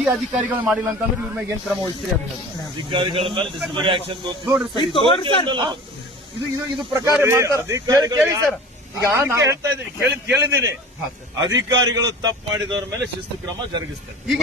ಈ ಅಧಿಕಾರಿಗಳು ಮಾಡಿಲ್ಲ ಅಂತಂದ್ರೆ ಇವ್ರ ಮೇಲೆ ಏನ್ ಕ್ರಮ ವಹಿಸ್ತೀರಿ ಅಂತ ಅಧಿಕಾರಿಗಳ ಮೇಲೆ ಡಿಸಿಪ್ಲಿನರಿ ಆಕ್ಷನ್ ನೋಡ್ರಿ ಸರ್, ಇದು ಪ್ರಕಾರ ಮಾಡ್ತಾರೆ. ಕೇಳಿ ಸರ್, ಈಗ ನಾನು ಹೇಳ್ತಾ ಇದ್ದೀನಿ, ಕೇಳಿದ್ದೀನಿ. ಅಧಿಕಾರಿಗಳು ತಪ್ಪು ಮಾಡಿದವರ ಮೇಲೆ ಶಿಸ್ತು ಕ್ರಮ ಜರುಗಿಸ್ತಾರೆ. ಈಗ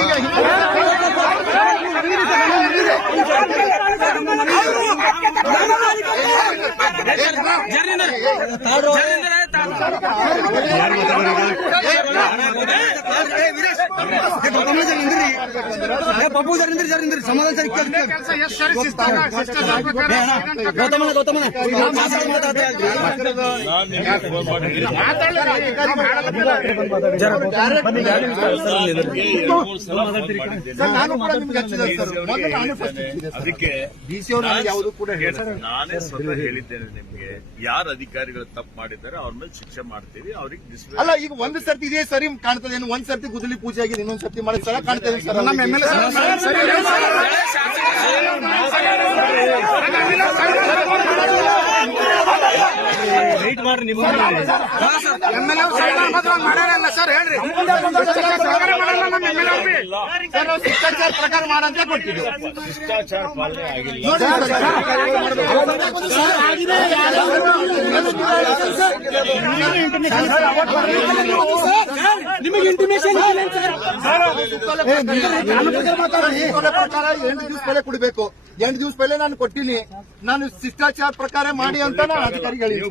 ನಾನು ಕೂಡ ನಿಮ್ಗೆ ಹಚ್ಚಿದೆ ಸರ್, ಮೊದಲು ನಾನೇ ಫಸ್ಟ್ ಹಚ್ಚಿದೆ ಸರ್. ಅದಕ್ಕೆ ಡಿಸಿ ಅವರು ನನಗೆ ಯಾವುದು ಕೂಡ ನಾನೇ ಸ್ವತಃ ಹೇಳಿದ್ದೇನೆ ನಿಮ್ಗೆ, ಯಾರು ಅಧಿಕಾರಿಗಳು ತಪ್ಪು ಮಾಡಿದ್ದಾರೆ ಅವ್ರ ಮೇಲೆ ಶಿಕ್ಷೆ ಮಾಡ್ತೀವಿ. ಅವ್ರಿಗೆ ಅಲ್ಲ, ಈಗ ಒಂದು ಸರ್ತಿ ಇದೇ ಸರಿ ಕಾಣ್ತದೆ, ಒಂದ್ ಸರ್ತಿ ಗುದ್ದಲಿ ಪೂಜೆ ಆಗಿದೆ, ಇನ್ನೊಂದ್ ಸರ್ತಿ ಮಾಡಿದ ಸಲ ಕಾಣ್ತದೆ ಸರ್. ನಮ್ಮ ಎಮ್ಎಲ್ಎ ರೈಟ್ ಮಾಡ್ರಿ ನಿಮ್ಮ ಸರ್ ಹೇಳ್ರಿ, ಶಿಷ್ಟಾಚಾರ ಪ್ರಕಾರ ಮಾಡಂತ ಕೊಟ್ಟಿದ್ದು. ಶಿಷ್ಟಾಚಾರ ಪಾಲನೆ ಆಗಿಲ್ಲ. ನಿಮಗೆ ಇಂಟಿಮೇಷನ್ ಪ್ರಕಾರ 8 ದಿವಸ ಪೆಲೆ ಕೊಡಬೇಕು. 8 ದಿವಸ ಪೆಲೆ ನಾನು ಕೊಟ್ಟಿನಿ. ನಾನು ಶಿಷ್ಟಾಚಾರ ಪ್ರಕಾರ ಮಾಡಿ ಅಂತ ನಾನು ಅಧಿಕಾರಿಗಳಿಗೆ